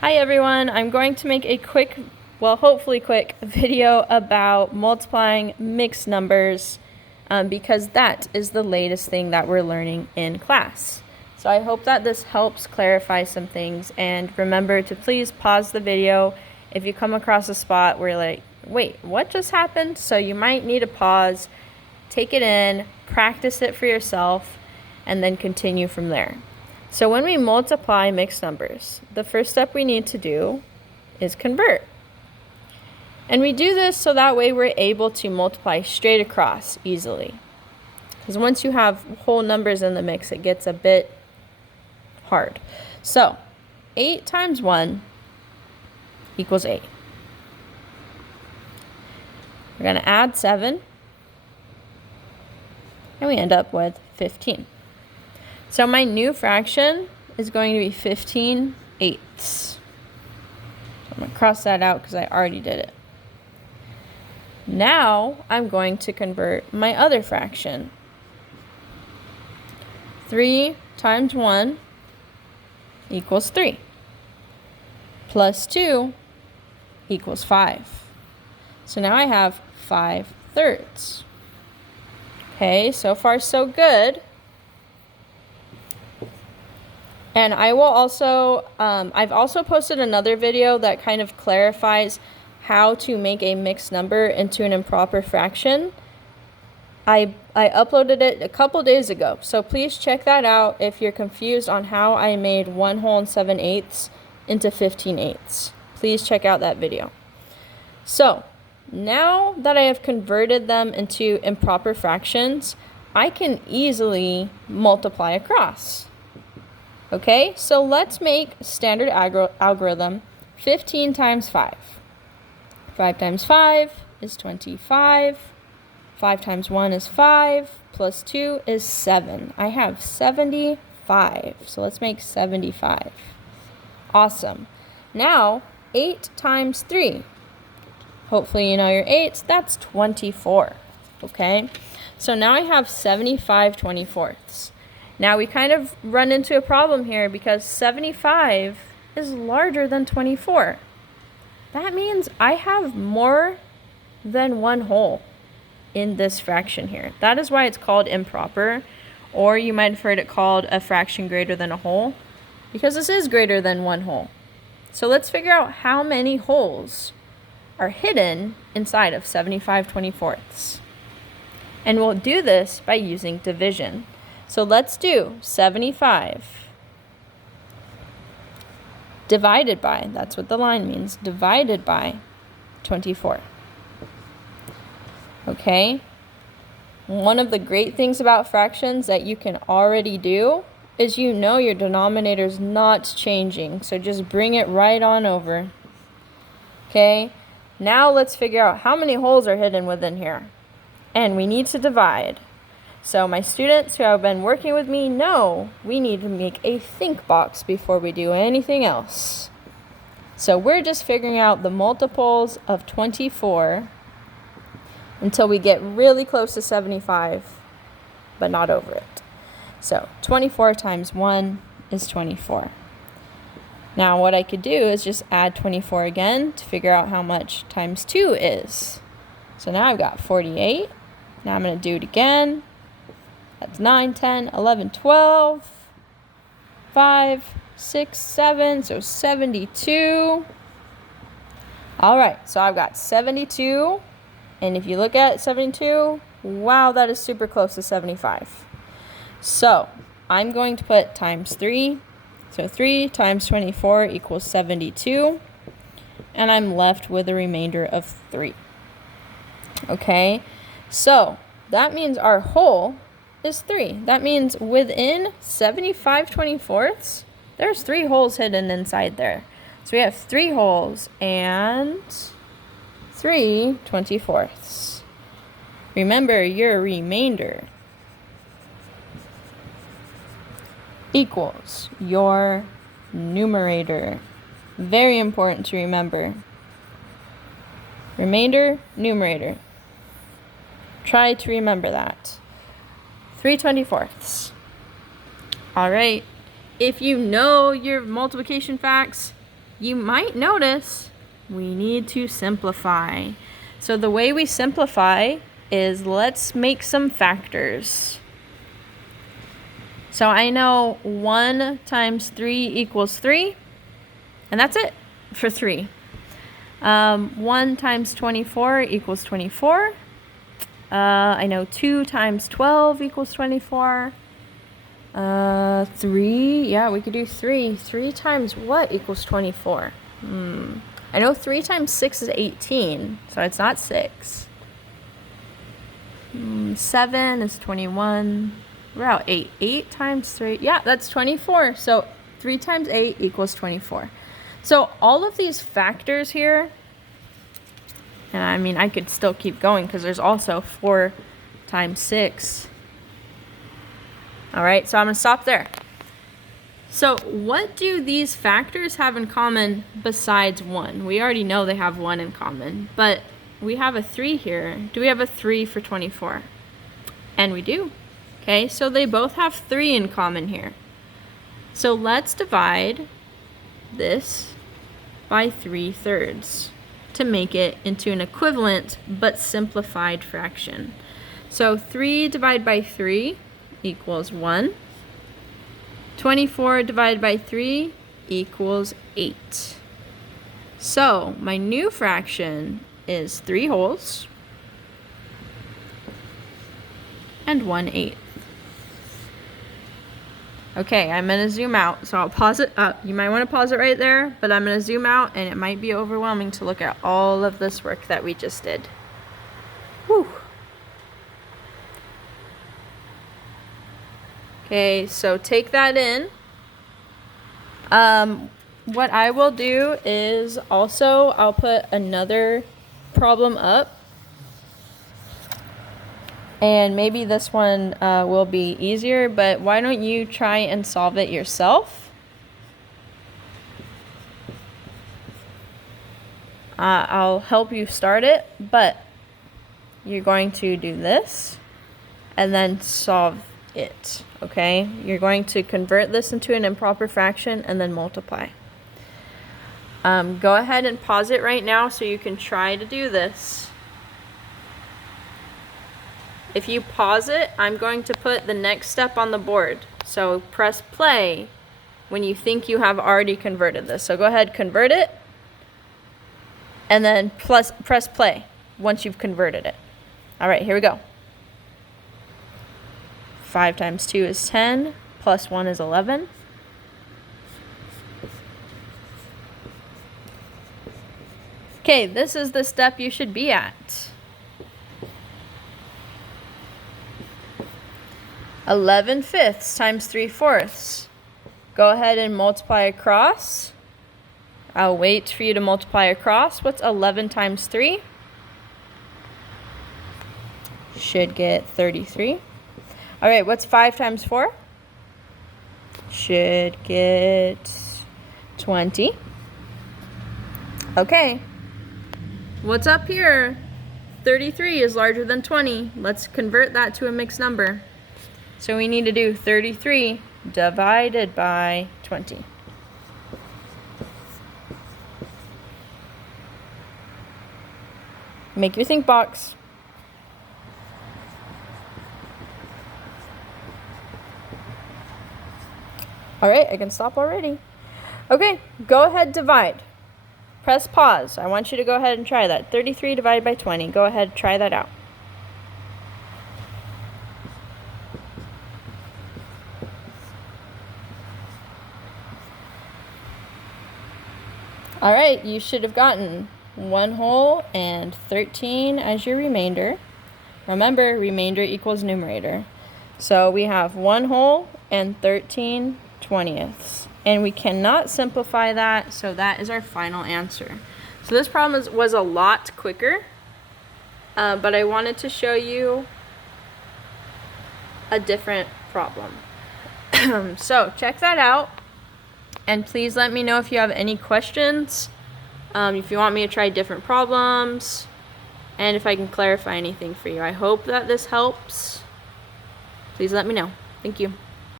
Hi everyone, I'm going to make a quick, well hopefully quick, video about multiplying mixed numbers because that is the latest thing that we're learning in class. So I hope that this helps clarify some things, and remember to please pause the video if you come across a spot where you're like, wait, what just happened? So you might need to pause, take it in, practice it for yourself, and then continue from there. So when we multiply mixed numbers, the first step we need to do is convert. And we do this so that way we're able to multiply straight across easily. Because once you have whole numbers in the mix, it gets a bit hard. So 8 times 1 equals 8. We're going to add 7, and we end up with 15. So my new fraction is going to be 15 eighths. I'm going to cross that out because I already did it. Now I'm going to convert my other fraction. 3 times 1 equals 3. Plus 2 equals 5. So now I have 5/3. Okay, so far so good. And I will also, I've also posted another video that kind of clarifies how to make a mixed number into an improper fraction. I uploaded it a couple days ago, so please check that out if you're confused on how I made 1 whole and 7/8 into 15 eighths. Please check out that video. So now that I have converted them into improper fractions, I can easily multiply across. Okay, so let's make standard algorithm 15 times 5. 5 times 5 is 25. 5 times 1 is 5. Plus 2 is 7. I have 75. So let's make 75. Awesome. Now, 8 times 3. Hopefully you know your 8s. That's 24. Okay, so now I have 75 24ths. Now we kind of run into a problem here because 75 is larger than 24. That means I have more than 1 whole in this fraction here. That is why it's called improper, or you might have heard it called a fraction greater than a whole, because this is greater than 1 whole. So let's figure out how many wholes are hidden inside of 75 24ths. And we'll do this by using division. So let's do 75 divided by, that's what the line means, divided by 24. Okay? One of the great things about fractions that you can already do is you know your denominator is not changing. So just bring it right on over. Okay? Now let's figure out how many holes are hidden within here. And we need to divide. So my students who have been working with me know we need to make a think box before we do anything else. So we're just figuring out the multiples of 24 until we get really close to 75, but not over it. So 24 times 1 is 24. Now what I could do is just add 24 again to figure out how much times 2 is. So now I've got 48. Now I'm going to do it again. That's 9, 10, 11, 12, 5, 6, 7, so 72. All right, so I've got 72, and if you look at 72, wow, that is super close to 75. So I'm going to put times 3, so 3 times 24 equals 72, and I'm left with a remainder of 3. Okay, so that means our whole is 3. That means within 75 24ths, there's 3 holes hidden inside there. So we have 3 holes and 3 24ths. Remember, your remainder equals your numerator. Very important to remember. Remainder, numerator. Try to remember that. 3 24ths. All right. If you know your multiplication facts, you might notice we need to simplify. So the way we simplify is let's make some factors. So I know 1 times 3 equals 3, and that's it for 3. 1 times 24 equals 24. I know 2 times 12 equals 24. 3, yeah, we could do 3. 3 times what equals 24? I know 3 times 6 is 18, so it's not 6. 7 is 21. We're out 8. 8 times 3, yeah, that's 24. So 3 times 8 equals 24. So all of these factors here, and I mean, I could still keep going because there's also 4 times 6. All right, so I'm going to stop there. So what do these factors have in common besides 1? We already know they have 1 in common, but we have a 3 here. Do we have a 3 for 24? And we do. Okay, so they both have 3 in common here. So let's divide this by 3/3 to make it into an equivalent but simplified fraction. So 3 divided by 3 equals 1. 24 divided by 3 equals 8. So my new fraction is 3 wholes and 1/8. Okay, I'm going to zoom out, so I'll pause it up. You might want to pause it right there, but I'm going to zoom out, and it might be overwhelming to look at all of this work that we just did. Whew. Okay, so take that in. What I will do is also, I'll put another problem up. And maybe this one will be easier, but why don't you try and solve it yourself? I'll help you start it, but you're going to do this and then solve it, okay? You're going to convert this into an improper fraction and then multiply. Go ahead and pause it right now so you can try to do this. If you pause it, I'm going to put the next step on the board. So press play when you think you have already converted this. So go ahead, convert it, and then press play once you've converted it. All right, here we go. 5 times 2 is 10, plus 1 is 11. Okay, this is the step you should be at. 11/5 times 3/4. Go ahead and multiply across. I'll wait for you to multiply across. What's 11 times 3? Should get 33. All right, what's 5 times 4? Should get 20. Okay. What's up here? 33 is larger than 20. Let's convert that to a mixed number. So we need to do 33 divided by 20. Make your think box. All right, I can stop already. Okay, go ahead, divide. Press pause. I want you to go ahead and try that. 33 divided by 20. Go ahead, try that out. All right, you should have gotten 1 whole and 13 as your remainder. Remember, remainder equals numerator. So we have 1 whole and 13 20ths. And we cannot simplify that, so that is our final answer. So this problem was a lot quicker, but I wanted to show you a different problem. So check that out. And please let me know if you have any questions, if you want me to try different problems, and if I can clarify anything for you. I hope that this helps. Please let me know. Thank you.